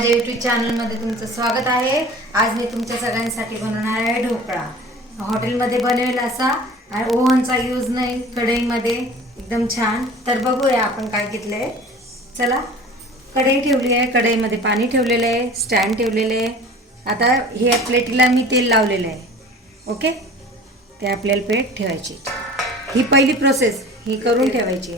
माझ्या युट्यूब चॅनलमध्ये तुमचं स्वागत आहे. आज मी तुमच्या सगळ्यांसाठी बनवणार आहे ढोकळा. हॉटेलमध्ये बनवेल असा. आणि ओव्हनचा यूज नाही कढईमध्ये. एकदम छान. तर बघूया आपण काय घेतलंय चला कढई ठेवली आहे. कढईमध्ये पाणी ठेवलेलं आहे. स्टँड ठेवलेलं आहे. आता हे प्लेटीला मी तेल लावलेलं आहे. ओके ते आपल्याला प्लेट ठेवायची. ही पहिली प्रोसेस ही करून ठेवायची?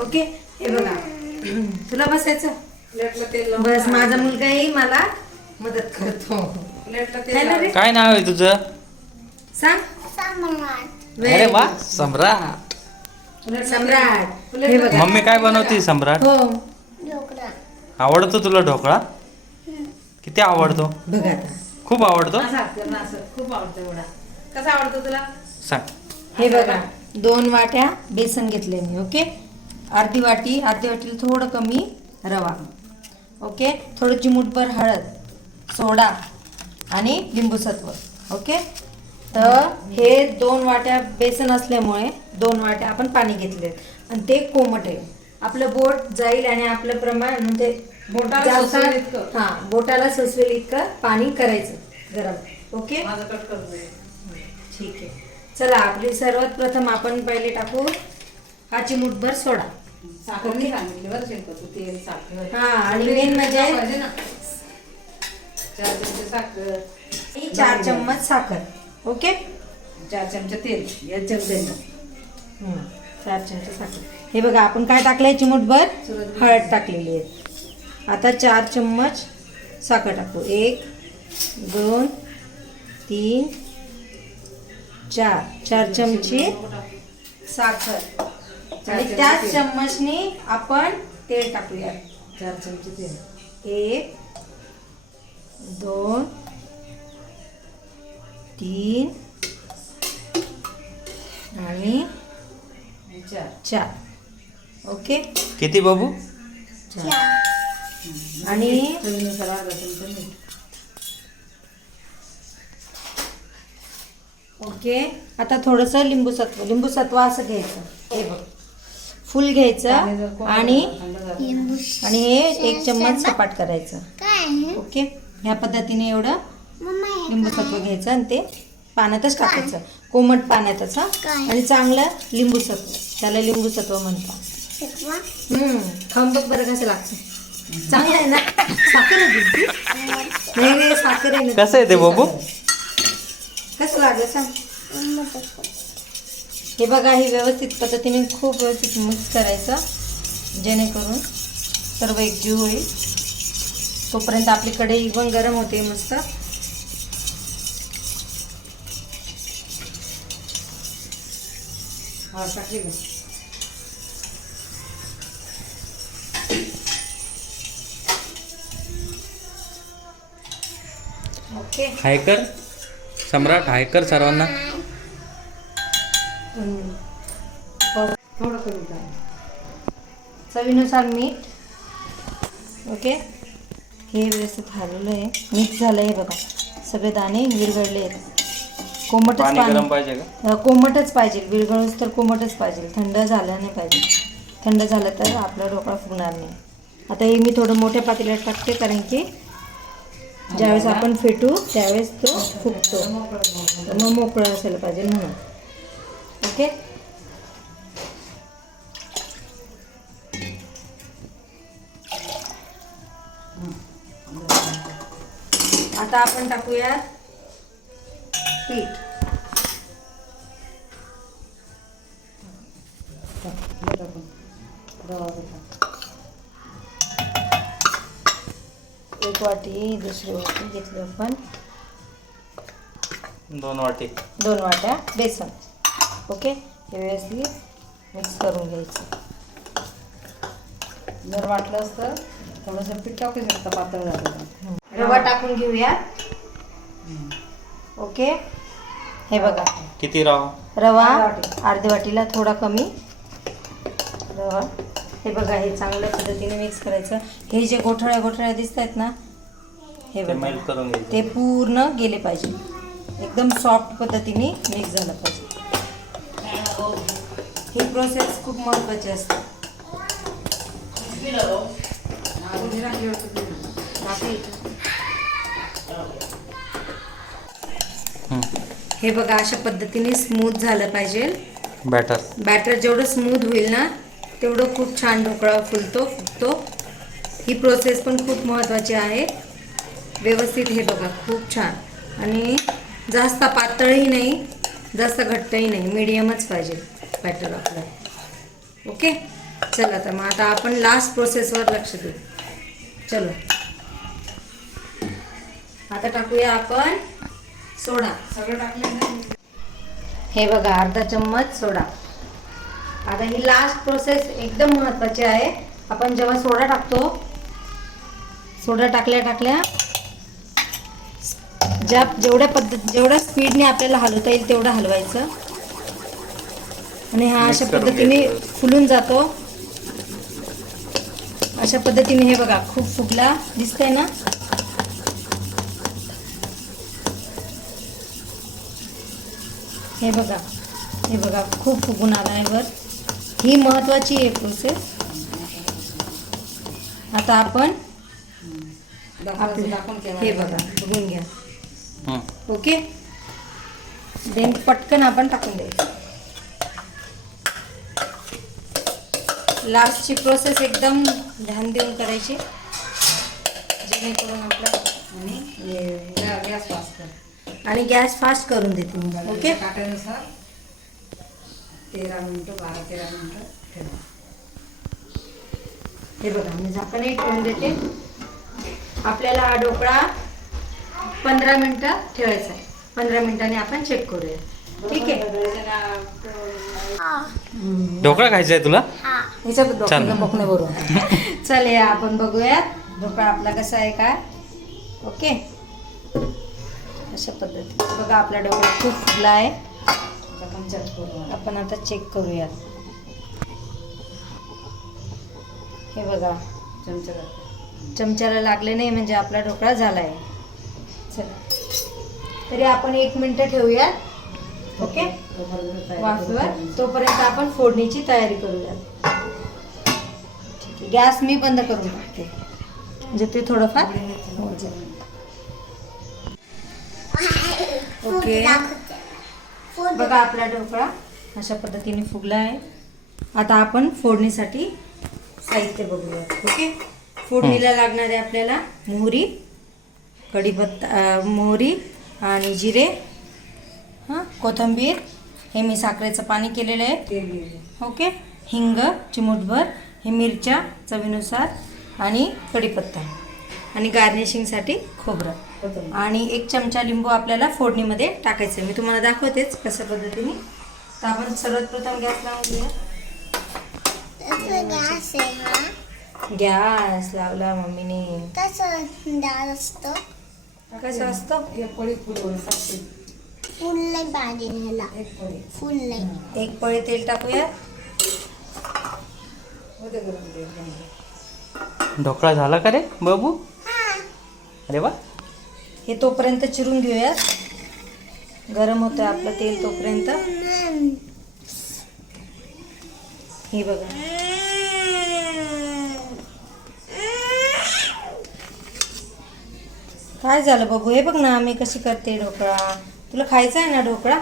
ओके हे? बघा. तुला बसायचं? बस माझा मुलगाही मला मदत करतो. है ना रे? काय नाव आहे तुझं? सांग. अरे वा. सम्राट. सम्राट हे बघा. मम्मी काय बनवते सम्राट? हो. आवडतो तुला ढोकळा? किती आवडतो? बघा आता. खूप आवडतो? खूप आवडतो एवढा. कसा आवडतो तुला? सांग. हे बघा दोन वाट्या बेसन घेतले मी ओके? अर्धी वाटी अर्धी वाटीला थोडं कमी रवा. ओके? थोडं चिमूटभर हळद सोडा आणि लिंबूसत्व ओके? तर हे दोन वाट्या बेसन असल्यामुळे दोन वाट्या आपण पाणी घेतले आणि ते कोमट आहे. आपलं बोट जाईल आणि आपलं प्रमाण म्हणजे बोटाला. हा बोटाला सोसवेल इतकं पाणी करायचं गरम ओके? ठीक आहे. चला आपली सर्वात प्रथम आपण पहिले टाकू हा चिमूटभर सोडा. साखर नाही सांगितली बरं शेणखत तेल साखर. हा आणि मेन म्हणजे पाहिजे ना. चार चमचे साखर. ही चार चम्मच साखर ओके? चार चमचे तेल या चमच्यानं चार चमचे साखर. हे बघा आपण काय टाकलंय चिमूटभर हळद टाकलेली आहे. आता चार चम्मच साखर टाकू. एक दोन तीन चार. चार चमचे साखर. आणि त्याच चम्मचनी आपण तेल टाकूया. चार चमचे तेल. एक दोन तीन आणि आणि चार. चार ओके? किती बाबू? आणि चमचा मीठ. ओके? आता थोडंसं लिंबू सत्व लिंबू सत्व असं घ्यायचं. हे बघ. फुल घ्यायचं आणि आणि हे एक चम्मच सपाट करायचं. ओके? ह्या पद्धतीने एवढं लिंबू सत्व घ्यायचं आणि ते पाण्यातच टाकायचं. कोमट पाण्यातच हा. आणि चांगलं लिंबू सत्व त्याला लिंबू सत्व? म्हणतात खाऊन बघ बरं कसं लागतं. चांगलं आहे ना? साखर? नाही साखर आहे ना कसं आहे ते बाबू? कसं लागलं सांग. हे बघा हे व्यवस्थित पद्धतीने खूप व्यवस्थित मिक्स करायचं. जेणेकरून सर्व एकजीव होईल. तोपर्यंत आपली कढई पण गरम होते मस्त. हा टाकली ओके हायकर सम्राट हायकर सर्वांना. थोडं कमी करा. चवीनुसार मीठ. ओके? हे व्यवस्थित हलवलं आहे. मिक्स झालं आहे बघा. सगळे दाणे विरघळले आहेत. कोमटच पाणी पाहिजे का? कोमटच पाहिजे. विरघळूस तर कोमटच पाहिजे. थंड झालं नाही पाहिजे. थंड झालं तर आपला ढोकळा फुगणार नाही. आता हे मी थोडं मोठ्या पातेल्यात टाकते कारण की ज्यावेळेस आपण फेटू त्यावेळेस तो फुगतो. मग मोकळं असायला पाहिजे म्हणून. ओके आता आपण टाकूया पीठ. एक वाटी दुसरी वाटी घेतली आपण. दोन वाटी. दोन वाट्या बेसन. ओके? हे व्यवस्थित मिक्स करून घ्यायचं. जर वाटलं असतं थोडंसं पीठ टाकू शकतं पातळ झालं. रवा टाकून घेऊया. ओके? हे बघा. किती राव? रवा अर्धी वाटी. अर्धी वाटीला थोडा कमी. रवा. हे बघा हे चांगल्या पद्धतीने मिक्स करायचं. हे जे गोठळ्या गोठळ्या दिसत आहेत ना हे बघा. ते पूर्ण गेले पाहिजे. एकदम सॉफ्ट पद्धतीने मिक्स झालं पाहिजे. ही प्रोसेस खूप महत्त्वाची असते. हं. हे बघा अशा पद्धतीने स्मूथ झालं पाहिजे. बॅटर बॅटर जेवढं स्मूथ होईल ना तेवढं खूप छान ढोकळा फुलतो फुगतो. ही प्रोसेस पण खूप महत्त्वाची आहे. व्यवस्थित हे बघा खूप छान. आणि जास्त पातळही नाही. जास्त घट्टही नाही मीडियमच पाहिजे बॅटर आपलं. ओके चला तर मग आता आपण लास्ट प्रोसेसवर लक्ष देऊ. चलो. आता टाकूया आपण सोडा. सगळं टाकलं हे बघा अर्धा चम्मच सोडा. आता ही लास्ट प्रोसेस एकदम महत्त्वाची आहे. आपण जेव्हा सोडा टाकतो सोडा टाकल्या टाकल्या ज्या जेवढ्या पद्धत जेवढ्या स्पीडने आपल्याला हलवता येईल तेवढं हलवायचं. आणि हा अशा पद्धतीने. फुलून जातो. अशा पद्धतीने हे बघा खूप फुगला दिसतंय ना? हे बघा हे बघा खूप फुगून आला आहे वर. ही महत्त्वाची आहे प्रोसेस आता आपण हे बघा बघून घ्या. ओके? देन पटकन आपण टाकून द्यायचं लास्टची प्रोसेस एकदम ध्यान देऊन करायची. जेणेकरून आपलं आणि गॅस पास कर. आणि गॅस फास्ट करून देते मी ओके. काट्यानुसार तेरा मिनटं बारा तेरा मिनटं ठेवा. हे बघा मी झाकणही ठेवून देते. आपल्याला हा ढोकळा पंधरा मिनटं ठेवायचा आहे. पंधरा मिनिटांनी आपण चेक करूया. ठीक आहे? ढोकळा खायचा आहे तुला? बोकणे भरून चल या आपण बघूयात. ढोकळा आपला कसा आहे काय ओके? अशा पद्धती बघा आपला ढोकळा खूप फुगला आहे. आता आपण आता चेक करूयात. हे बघा. चमचा. चमच्याला लागले नाही म्हणजे आपला ढोकळा झाला आहे चला. तरी आपण एक मिनटं ठेवूयात. ओके? वाफेवर. तोपर्यंत आपण फोडणीची तयारी करूयात. ठीक आहे. गॅस मी बंद करून टाकते. म्हणजे ते थोडंफार होऊन जाईल ओके. बघा आपला ढोकळा अशा पद्धतीने फुगला आहे आता आपण फोडणीसाठी साहित्य बघूया ओके? फोडणीला लागणारे आपल्याला मोहरी कढीपत्ता मोहरी आणि जिरे हां कोथिंबीर. हे मी साखरेचं पाणी केलेलं आहे. ओके? हिंग चिमूटभर हे मिरच्या चवीनुसार आणि कढीपत्ता. आणि गार्निशिंगसाठी खोबरं. आणि एक चमचा लिंबू आपल्याला फोडणीमध्ये टाकायचं आहे मी तुम्हाला दाखवतेच कशा पद्धतीने. तर आपण सर्वात प्रथम गॅस लावून घेऊया. गॅस आहे हा. गॅस लावला मम्मीने. कसं असतं? एक पळी फुल होईल टाकते. फुल नाही पाहिजे ह्याला. एक पळी. फुल नाही. एक पळी तेल टाकूया. होते गरम. ढोकळा झाला का रे बाबू? अरे वा. हे तोपर्यंत चिरून घेऊया. गरम होतं आपलं तेल तोपर्यंत. हे बघा. काय झालं बाबू हे बघ ना मी कशी करते ढोकळा. तुला खायचा आहे ना ढोकळा?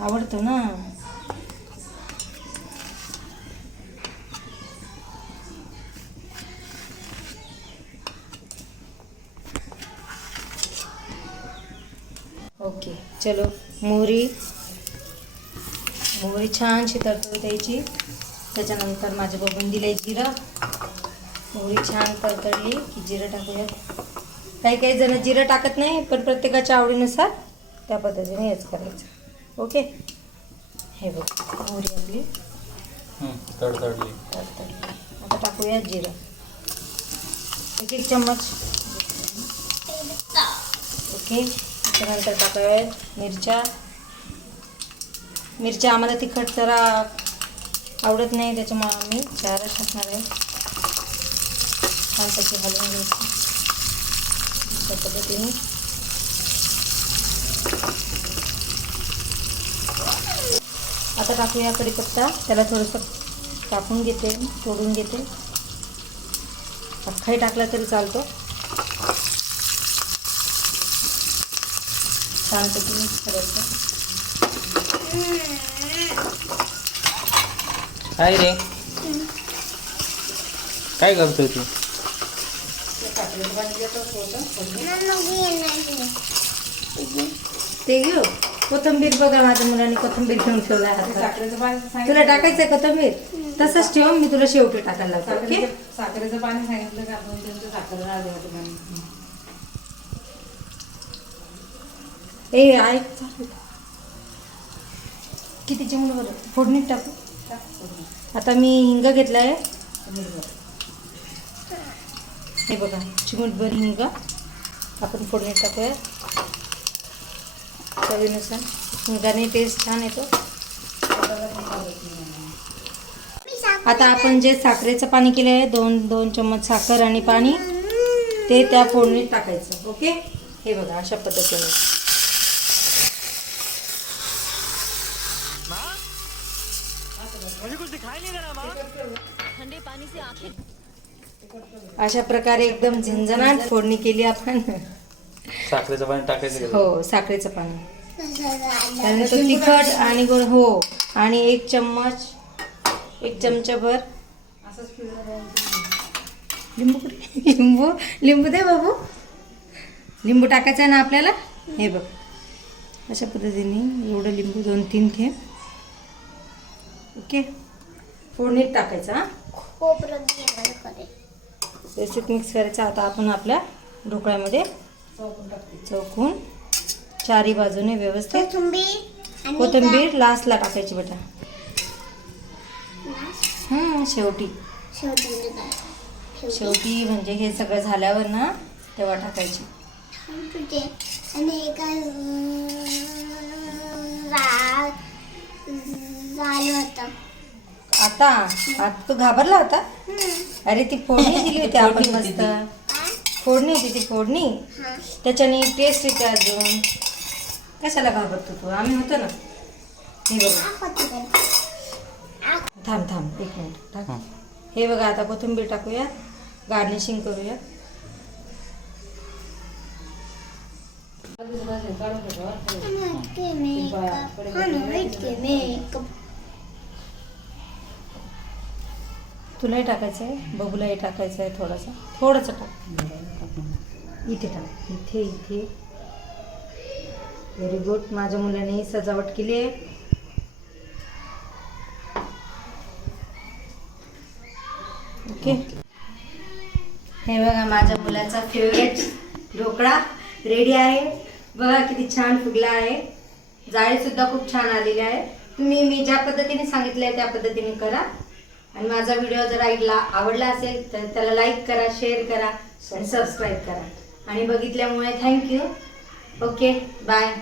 आवडतो ना? ओके चलो. मोहरी. मोहरी छानशी तरतूर द्यायची. त्याच्यानंतर माझ्या बघून दिले जिरं. मोहरी छान तरतडली की जिरं टाकूया काही काही जण जिरं टाकत नाही पण प्रत्येकाच्या आवडीनुसार त्या पद्धतीने हेच करायचं. ओके? हे बघ मोहरी आपली. तडतडली. आता टाकूया जिरं. एक एक चम्मच. ओके त्याच्यानंतर टाकूया मिरच्या. मिरच्या आम्हाला तिखट जरा आवडत नाही त्याच्यामुळे आम्ही चारच टाकणार आहे. छान त्याची हलवून घ्यायची अशा पद्धतीने. आता टाकूया कढीपत्ता. त्याला थोडंसं टाकून घेते तोडून घेते. अख्खाही टाकला तरी चालतो. छानपैकी मिक्स करायचं. काय रे. काय करतोय तू साखरेचं पाणी देतच होतं नको येणार ते घेऊ? कोथंबीर बघा माझ्या मुलाने कोथंबीर घेऊन ठेवला तुला टाकायचंय कोथंबीर? तसंच ठेव मी तुला शेवटी टाकायला लावतो ओके? साखरेचं पाणी सांगितलं का आपण? त्यांचं साखर ए ऐक. चालू. किती चिमूट बरं? फोडणीत टाकू? आता मी हिंग घेतलाय. हे बघा चिमूटभर हिंग आपण फोडणी टाकूया. चवीनुसार. हिंगाने टेस्ट छान येतो. आता आपण जे साखरेचं पाणी केलं आहे दोन दोन चम्मच साखर आणि पाणी ते त्या फोडणीत टाकायचं ओके? हे बघा अशा पद्धतीने. अशा प्रकारे एकदम झंझणाट फोडणी केली आपण. साखरेचं पाणी टाकायचं? हो साखरेचं पाणी. त्यानंतर तिखट आणि गोड हो आणि एक चम्मच एक चमचाभर. लिंबू? लिंबू लिंबू दे बाबू. लिंबू टाकायचं आहे ना आपल्याला? हे बघ. अशा पद्धतीने एवढं लिंबू दोन तीन थेंब ओके? फोडणीत टाकायचं हां? व्यवस्थित मिक्स करायचं आता आपण आपल्या ढोकळ्यामध्ये चौकून चारी बाजूने व्यवस्थित कोथिंबीर लास्टला टाकायची बेटा? हं, शेवटी. शेवटी म्हणजे हे सगळं झाल्यावर ना तेव्हा टाकायची. आता. आता? तू घाबरला होता अरे ती फोडणी दिली होती आपण मस्त. फोडणी होती ती फोडणी. हा. त्याच्याने टेस्ट येते अजून. कशाला घाबरतो तू? आम्ही होतो ना. हे बघा. थांब थांब. एक मिनिट. टाक हं. बघा आता कोथिंबीर टाकूया. गार्निशिंग करूया. मेकअप. तुलाही टाकायचं आहे बबूलाही टाकायचं आहे थोडासा. थोडंसं टाक. इथे टाक. इथे इथे. व्हेरी गुड माझ्या मुलाने सजावट केली आहे. ओके हे बघा माझ्या मुलाचा फेवरेट ढोकळा रेडी आहे. बघा किती छान फुगला आहे. जाळीसुद्धा खूप छान आलेली आहे. तुम्ही मी ज्या पद्धतीने सांगितलं आहे त्या पद्धतीने करा. आणि माझा व्हिडिओ जर ऐकला आवडला असेल तर त्याला लाईक करा शेअर करा आणि सबस्क्राईब करा. आणि बघितल्यामुळे थँक्यू ओके बाय